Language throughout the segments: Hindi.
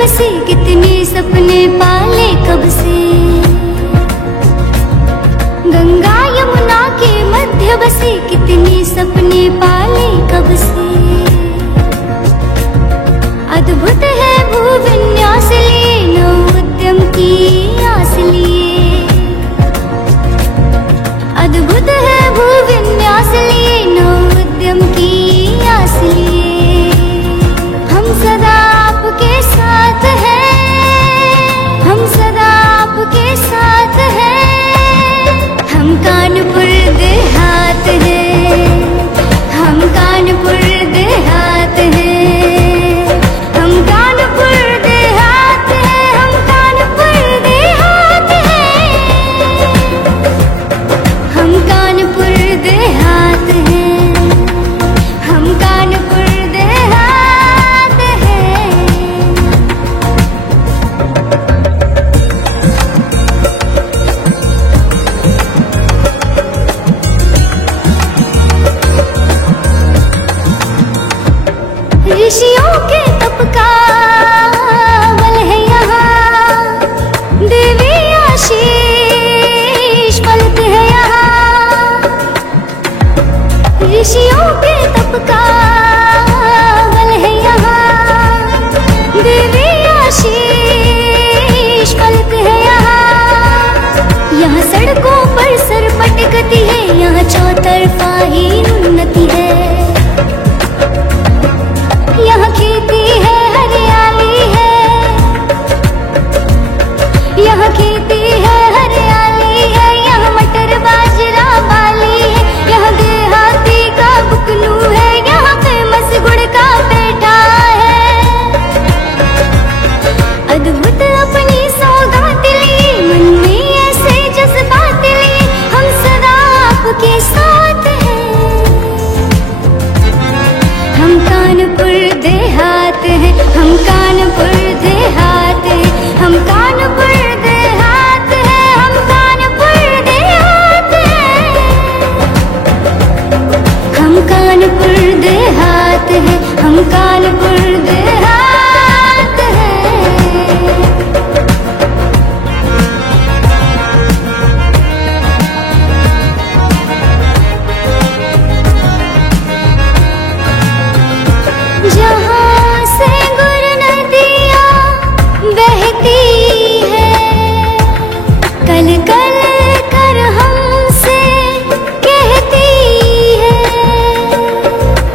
बसे कितने सपने पाले कब से। गंगा यमुना के मध्य बसे कितने सपने पाले कब से। अद्भुत है भूविन्यास लिए नव उद्यम की आस लिए। अद्भुत है भूविन्यास लिए नव उद्यम की आस लिए। हम सदा आपके साथ हैं, हम सदा आपके साथ हैं। हम कानपुर देहात हैं, हम कानपुर देहात हैं, हम कानपुर देहात हैं, हम कानपुर देहात हैं, हम कानपुर देहात हैं, हम कानपुर देहात हैं। ऋषियों के तप का बल है यहाँ, देवी आशीष फलते है यहाँ। ऋषियों के तप का बल है यहाँ, देवी आशीष फलते है यहाँ। यहाँ सड़कों पर सरपट गति है, यहाँ चौतरफा ही उन्नति है। यहाँ खेती है हरियाली है, यहाँ खेती है हरियाली है। यहाँ मटर बाजरा बाली है, यहाँ देहाती का बुकलू है, यहाँ फेमस गुड़ का पेठा है। अद्भुत अपनी सौगात लिए, मन में ऐसे जज्बात लिए, हम सदा आपके साथ हैं। हम कानपुर देहात हैं, हम कानपुर देहात हैं, हम कानपुर देहात हैं, हम कानपुर देहात हैं, हम कानपुर देहात हैं, हम कानपुर देहात हैं। जहाँ से गुर नदियाँ बहती है, कल कल कर हमसे कहती है।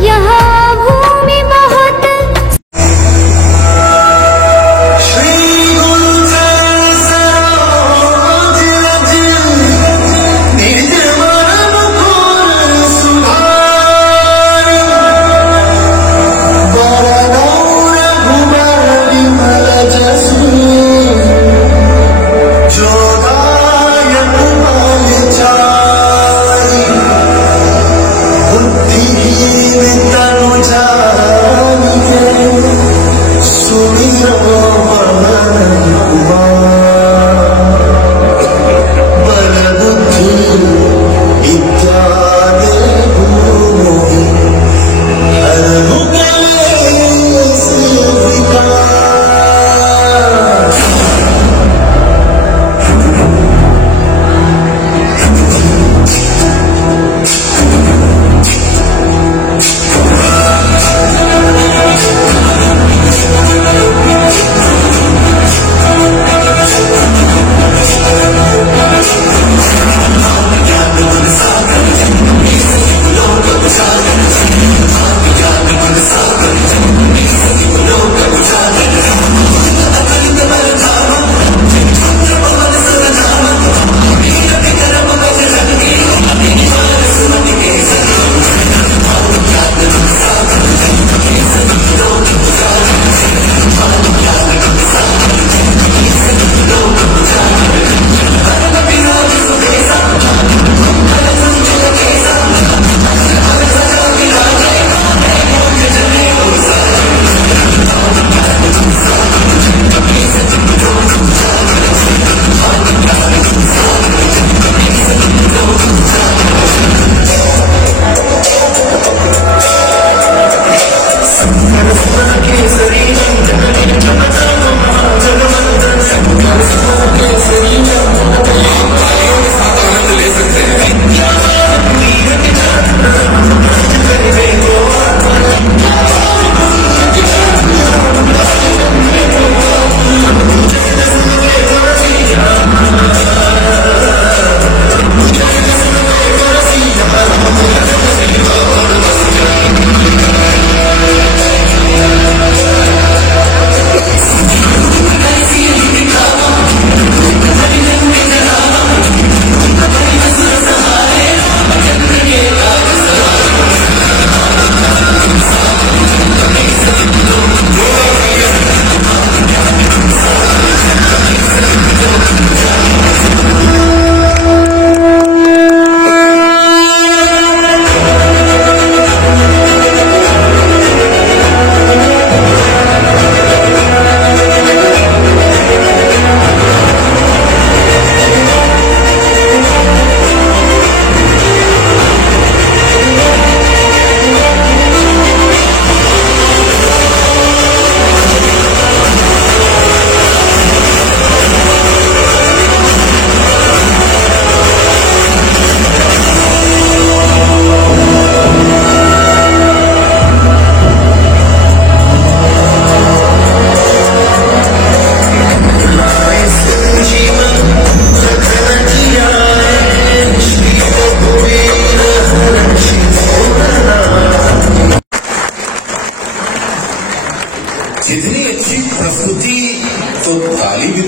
यहाँ भूमि बहुत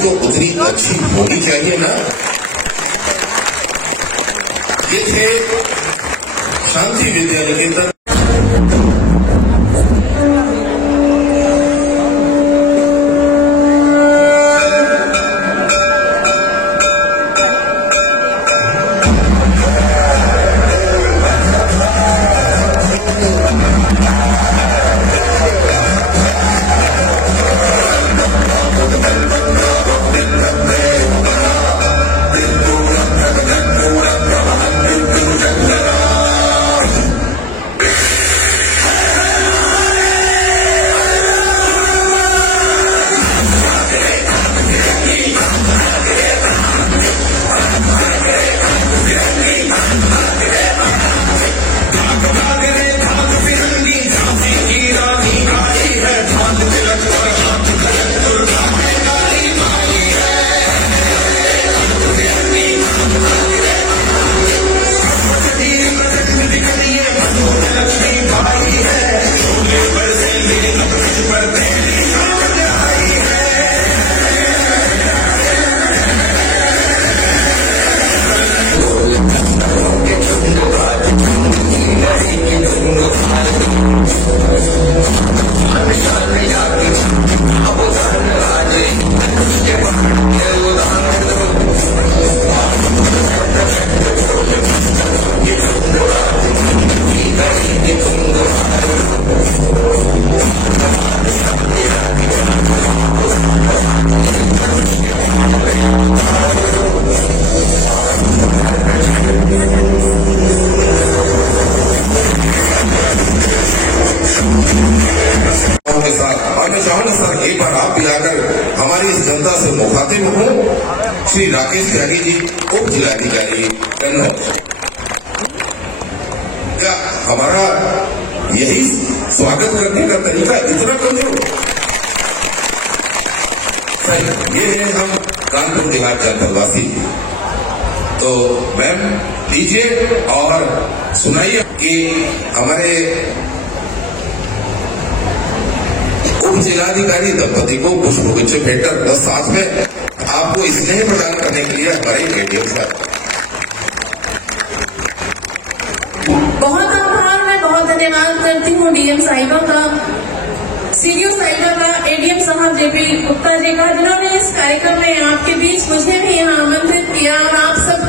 भी तो उतनी अच्छी होनी चाहिए ना। ये थे शांति विद्या निकेतन। श्री राकेश त्यागी जी, उप जिलाधिकारी कन्नौज। क्या हमारा यही स्वागत करने का तरीका इतना कमजोर? सही, ये है हम कानपुर देहात जनपदवासी। तो मैम लीजिए और सुनाइए कि हमारे उप जिलाधिकारी दंपति को पुष्पगुच्छ भेंटकर और साथ में आपको स्नेह प्रदान करने के लिए हमारे एडीएम साहब। बहुत आभार, मैं बहुत धन्यवाद करती हूँ डीएम साहिबा का, सीडीओ साहिबा का, एडीएम साहब जेपी गुप्ता जी का, जिन्होंने इस कार्यक्रम में आपके बीच मुझे भी यहाँ आमंत्रित किया और आप सब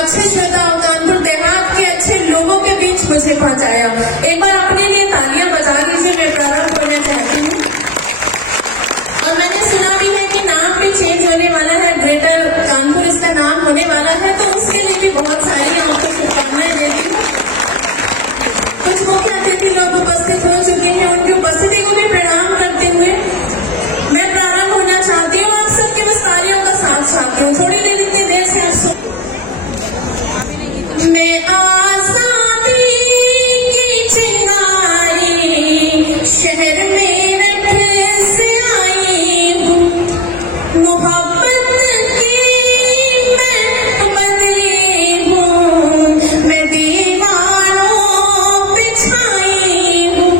अच्छे श्रोता कानपुर देहात के अच्छे लोगों के बीच मुझे पहुंचाया। एक बार अपने लिए तालियां बजा दीजिए। मैं प्रारंभ करना चाहती हूँ और मैंने सुना भी है कि नाम भी चेंज होने वाला है, ग्रेटर कानपुर इसका नाम होने वाला है, तो उसके लिए भी बहुत सारी आपको शुभकामनाएं देती हूँ। कुछ मुख्य अतिथि लोग उपस्थित हो चुके हैं, उनकी उपस्थिति को भी प्रणाम करते हुए मैं प्रारंभ होना चाहती हूँ। आप सबके बस तालियों का साथ चाहती हूँ। थोड़ी देर इतनी देर से मैं आजादी की चिंगारी शहर में रख से आई हूँ, मोहब्बत की मैं बदली हूँ, मैं दीवारों पे छाई हूँ,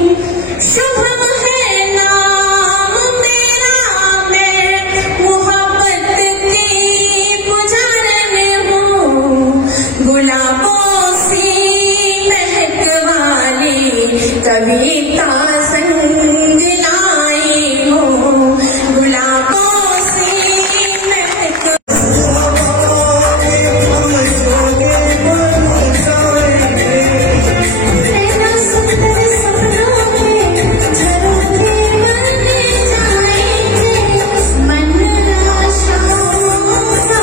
शुभ है नाम मेरा, मैं मोहब्बत की पुजारन हूँ, गुलाबों सी महक वाली कविता संग लाई हूँ, गुलाबों सी महक। सुंदर सपनों में झरोखे बनने जाएंगे, मन आशाओं का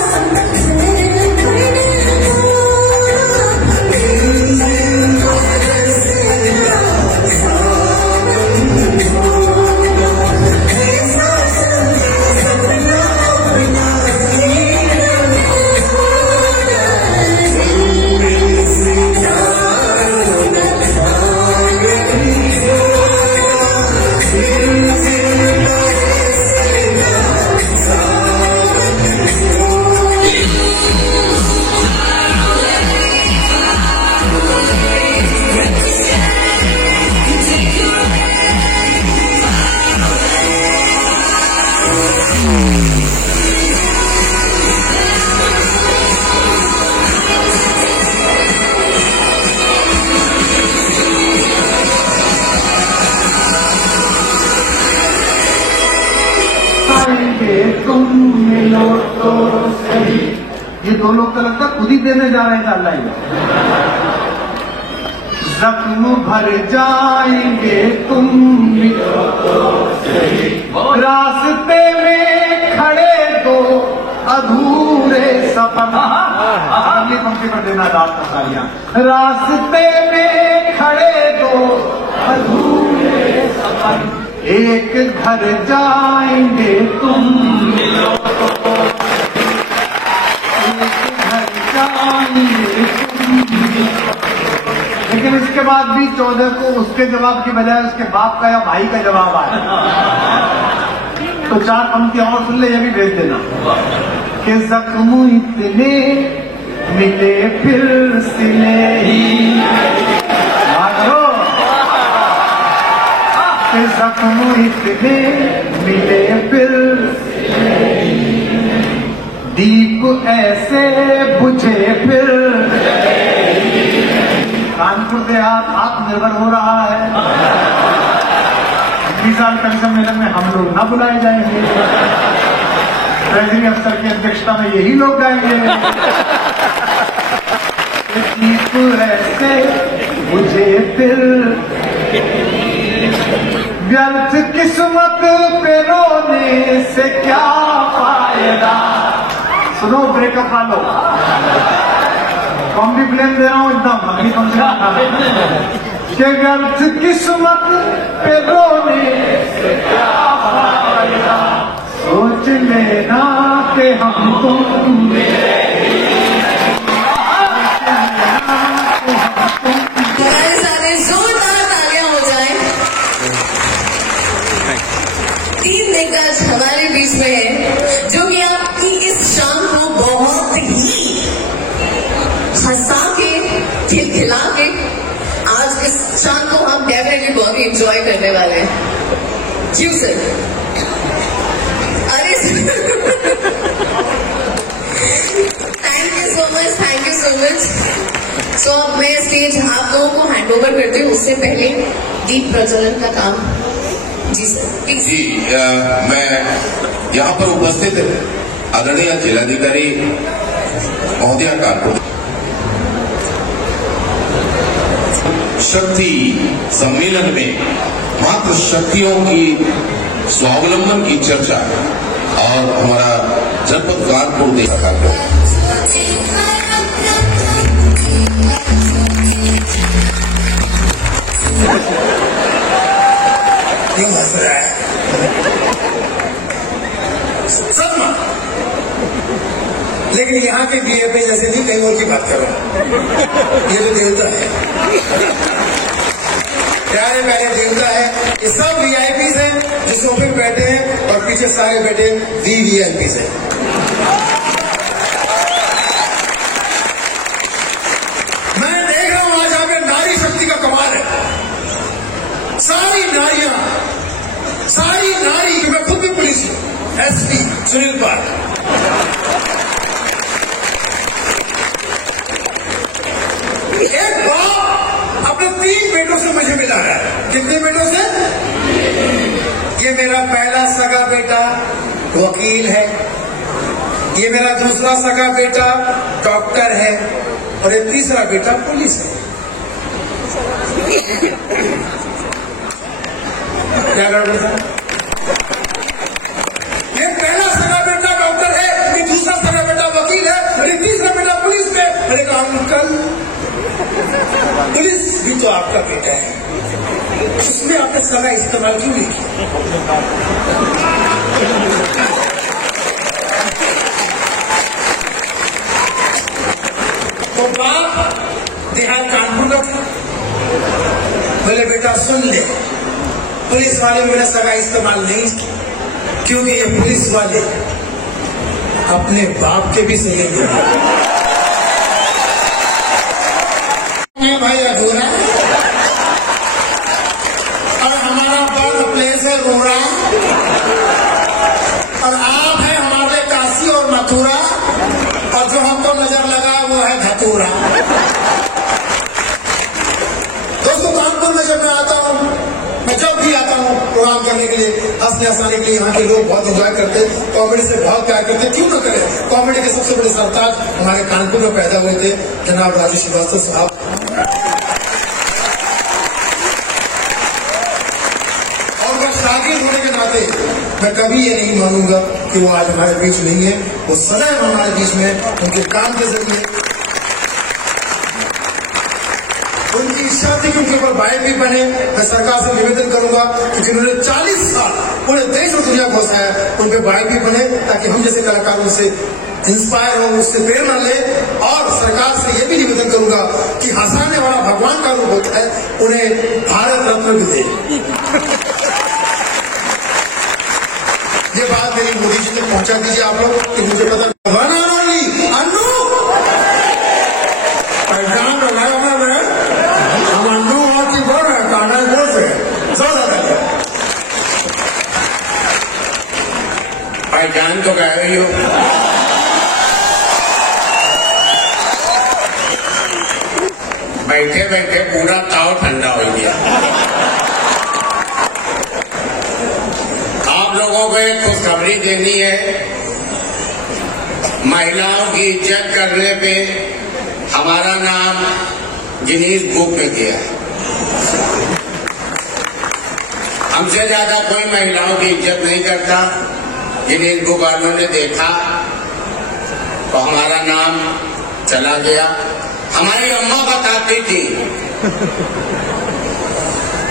ये दो लोग तो लगता खुद ही देने जा रहे हैं अल्लाह। जख्म भर जाएंगे तुम रास्ते में खड़े दो अधूरे सपना। अगली पंक्ति पर देना रात का सालियां। रास्ते में खड़े दो अधूरे सपना, एक घर जाएंगे तुम, एक घर जाएंगे तुम। लेकिन इसके बाद भी 14 को उसके जवाब की बजाय उसके बाप का या भाई का जवाब आया। तो 4 पंक्तियां और सुन ले, ये भी भेज देना कि जख्म इतने मिले फिर सिले ही, कि जख्म इतने मिले फिर सिले ही, दीप ऐसे बुझे फिर। कानपुर देहात आत्मनिर्भर हो रहा है। 20 साल कम सम्मेलन में हम लोग न बुलाए जाएंगे, ट्रेजरी अफसर की अध्यक्षता में यही लोग गाएंगे। दीप ऐसे बुझे फिर, व्यर्थ किस्मत पे रोने से क्या फायदा। सुनो ब्रेकअप वालों, कॉम्प्लीमेंट दे रहा हूं एकदम अगली पंक्ति के व्यर्थ किस्मत पे रोने से क्या फायदा, सोच लेना कि हम तुम सारे जोरदार तालियां हो जाए। तीन दिग्गज हमारे बीच में है जो कि आपकी इस शाम को बहुत ही हंसा के खिलखिला के आज इस शाम को हम डेफिनेटली बहुत ही एंजॉय करने वाले हैं। क्यों सर? अरे thank you so much, thank you so much. So अब मैं स्टेज आप लोगों को हैंड ओवर करती हूँ, उससे पहले दीप प्रज्वलन का काम। जी सर। जी मैं यहाँ पर उपस्थित आदरणीय जिलाधिकारी महोदया कानपुर शक्ति सम्मेलन में मात्र शक्तियों की स्वावलंबन की चर्चा और हमारा जनपद कानपुर देखा कार्यक्रम। क्यों हंस रहा है? सदमा। लेकिन यहाँ के बीएपी जैसे नहीं, कहीं और की बात करो। ये तो देवता है, प्यारे प्यारे देवता है। ये सब वीआईपीज हैं जो सोफे पे बैठे हैं और पीछे सारे बैठे वीवीआईपीज हैं। मैं देख रहा हूं आज यहाँ पे नारी शक्ति का कमाल है। सारी नारियां, सारी नारी, मैं खुद भी पुलिस हूं, एसपी सुनील पाल। एक बाप अपने 3 बेटों से मुझे मिला रहा है। कितने बेटों से? ये मेरा पहला सगा बेटा वकील है, ये मेरा दूसरा सगा बेटा डॉक्टर है, और ये तीसरा बेटा पुलिस है। क्या गड़बड़ था? ये पहला सगा बेटा डॉक्टर है, ये दूसरा सगा बेटा वकील है, और ये तीसरा बेटा पुलिस में। मैंने कहा अंकल, पुलिस भी तो आपका बेटा है, उसमें आपने सगा इस्तेमाल क्यों नहीं किया? तो बाप देहात कानपुर का था। बोले बेटा सुन ले, पुलिस वाले में मेरा सगा इस्तेमाल नहीं, क्योंकि ये पुलिस वाले अपने बाप के भी सही नहीं। भाई अधूरा और हमारा बर्थ प्लेस है रोड़ा, और आप है हमारे काशी और मथुरा, और जो हमको नजर लगा वो है धतूरा। दोस्तों कानपुर में जब मैं आता हूँ, मैं जब भी आता हूँ प्रोग्राम करने के लिए, हंसने हंसाने के लिए यहाँ के लोग बहुत एंजॉय करते हैं, कॉमेडी से बहुत प्यार करते हैं, क्यों ना करें। कॉमेडी के सबसे बड़े सरताज हमारे कानपुर में पैदा हुए थे जनाब राजू श्रीवास्तव साहब। और मैं शागिर्द होने के नाते मैं कभी ये नहीं मानूंगा कि वो आज हमारे बीच नहीं है, वो सदैव हमारे बीच में उनके काम के जरिए, उनकी इच्छा थी कि उनके ऊपर बाइक भी बने। मैं सरकार से निवेदन करूंगा कि उन्होंने 40 साल पूरे देश और दुनिया को हंसाया, उन पर बाइक भी बने ताकि हम जैसे कलाकारों से इंस्पायर हो, उससे प्रेरणा ले। और सरकार से यह भी निवेदन करूंगा कि हंसाने वाला भगवान का रूप होता है, उन्हें भारत रत्न भी दे। ये बात मेरी मोदी जी तक पहुंचा दीजिए आप लोग कि मुझे पता जान तो कह रही हो। बैठे बैठे पूरा ताव ठंडा हो गया। आप लोगों को एक खुशखबरी देनी है। महिलाओं की इज्जत करने पे हमारा नाम गिनीज बुक में गया है। हमसे ज्यादा कोई महिलाओं की इज्जत नहीं करता। गिनीज बुक वालों ने देखा तो हमारा नाम चला गया। हमारी अम्मा बताती थी,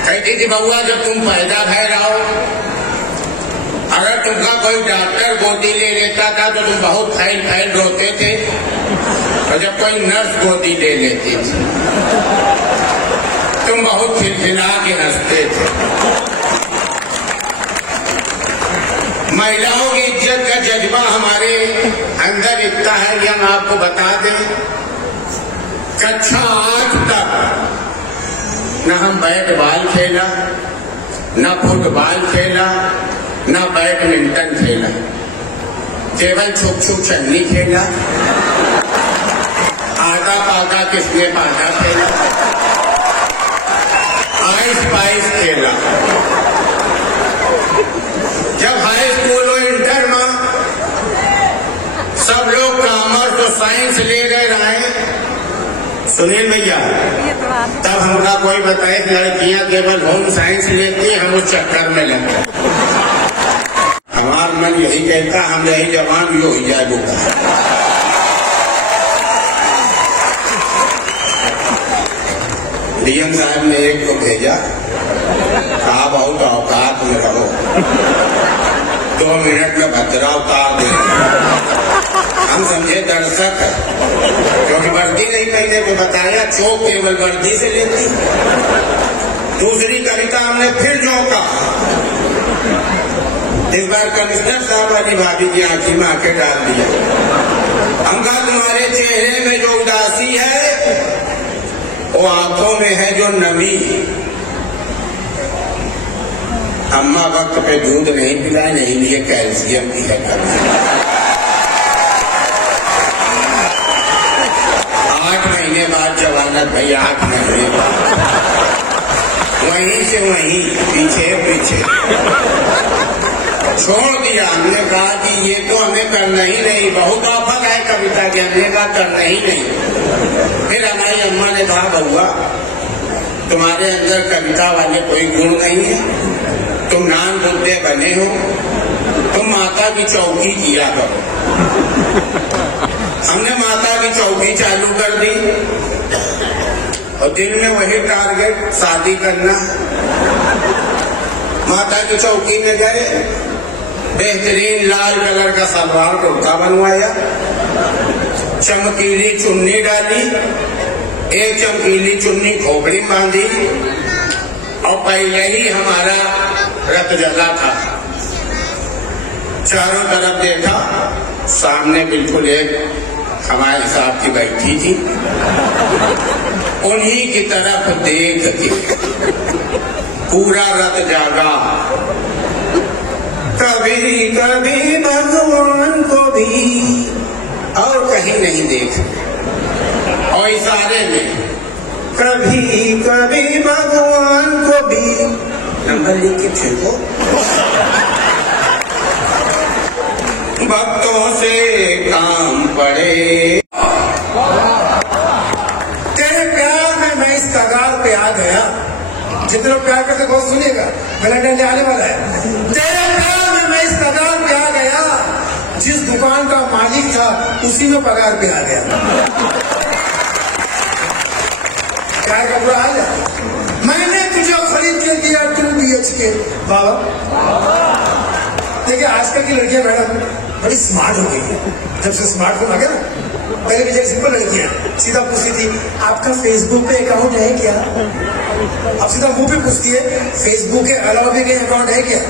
कहती थी बउआ जब तुम पैदा भय रहो, अगर तुमका कोई डॉक्टर गोदी ले लेता था तो तुम बहुत फैल फैल रोते थे, और जब कोई नर्स गोदी ले लेती थी तुम बहुत खिलखिला के हंसते थे। महिलाओं की इज्जत का जज्बा हमारे अंदर इतना है कि हम आपको बता दें, कक्षा 8 तक न हम बैट बॉल खेला, न फुटबॉल खेला, न बैडमिंटन खेला, केवल छुप छुप चन्नी खेला, आधा पाधा किसने पाधा खेला, आइस पाइस खेला। जब हाई स्कूल और इंटर में सब लोग कॉमर्स और साइंस ले रहे सुनील भैया, तब हमका कोई बताए कि लड़कियां केवल होम साइंस लेती हैं, हम उस चक्कर में लगे। हमारा मन यही कहता हम रही जवान भी हो जाए बोला। डीएम साहब ने एक को भेजा, कहा बहुत औकात में रहो, 2 मिनट में भद्रा उतार दे। हम समझे दर्शक है, क्योंकि वर्दी नहीं पहने तो बताया चौक केवल वर्दी से लेती। दूसरी कविता हमने फिर झोंका, इस बार कमिश्नर साहब वाली भाभी की आंखी में आके डाल दिया। हम कहा तुम्हारे चेहरे में जो उदासी है वो आंखों में है जो नमी। अम्मा वक्त पे दूध नहीं पिलाए, नहीं लिए कैल्शियम की है कमी। 8 महीने बाद जवानत भाई, 8 महीने बाद वहीं से वहीं पीछे पीछे छोड़ दिया। हमने कहा कि ये तो हमें करना ही नहीं, बहुत आफत है कविता के, हमने कहा करना ही नहीं। फिर हमारी अम्मा ने कहा बउआ तुम्हारे अंदर कविता वाले कोई गुण नहीं है, तुम नान बुद्धे बने हो, तुम माता की चौकी किया करो। हमने माता की चौकी चालू कर दी और दिल में वही टारगेट, शादी करना। माता की चौकी में गए, बेहतरीन लाल कलर का सलवार कुर्ता बनवाया, चमकीली चुन्नी डाली, एक चमकीली चुन्नी खोपड़ी बांधी, और पहले ही हमारा रत जला था। चारों तरफ देखा, सामने बिल्कुल एक हमारे साथ की बैठी थी, उन्हीं की तरफ देख के पूरा रत जागा। कभी कभी भगवान को भी और कहीं नहीं देख, और इशारे में कभी कभी भगवान को भी नंबर लिख के फेंको। भक्तों से काम पड़े। तेरे प्यार में मैं इस कगार पे आ गया। जितने लोग प्यार करते बहुत सुनिएगा, वैलेंटाइन डे आने वाला है। तेरे प्यार में मैं इस कगार पे आ गया, जिस दुकान का मालिक था उसी में पगार पे आ गया। प्यार का बुरा हाल है। मैंने तुझे खरीद के दिया 2 BHK। बाबा देखिए, आजकल की लड़कियां मैडम बड़ी स्मार्ट हो गई है। जब से स्मार्टफोन आ गया ना, पहले की जगह सिंपल लड़कियां सीधा पूछती थी आपका फेसबुक पे अकाउंट है क्या। अब सीधा मुंह पे पूछती है फेसबुक के अलावा भी कहीं अकाउंट है क्या।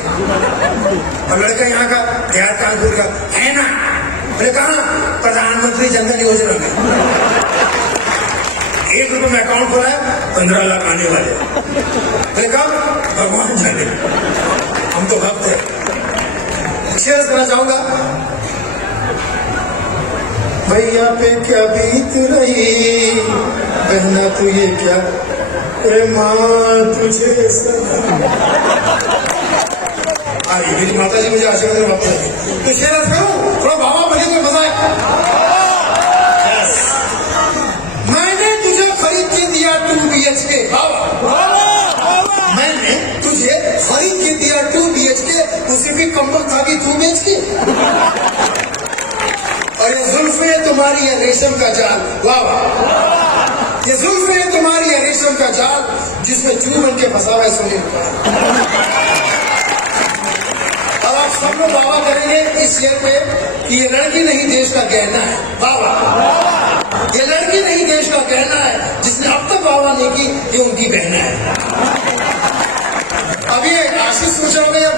और लड़का यहाँ का बिहार कानपुर का है ना, मैंने कहा प्रधानमंत्री जनधन योजना में 1 रुपए में अकाउंट खोला है, 15 लाख आने वाले। मैंने कहा भगवान जाने, हम तो भक्त है। शेयर करना चाहूंगा, भैया पे क्या बीत रही, बहना तू ये क्या, अरे माँ तुझे आई मेरी माता जी मुझे आशीर्वाद वापस आई। तो शेयर करूं, थोड़ा बाबा बनेंगे, मजा है। मैंने तुझे खरीद के दिया 2 BHK। मैंने तुझे खरीद के दिया 2 BHK, उसे भी कंबल था कि 2 BHK। और ये जुल्फे तुम्हारी है रेशम का जाल। वाह, ये जुल्फे तुम्हारी है रेशम का जाल, जिसमें जू बन के फंसा हुआ है सुनील। अब आप सब लोग वाह करेंगे इस शेर पे कि ये लड़की नहीं देश का गहना है। वाह, ये लड़की नहीं देश का गहना है, जिसने अब तक वाह नहीं की, ये उनकी बहना है। अभी आशीष सोचा होगा या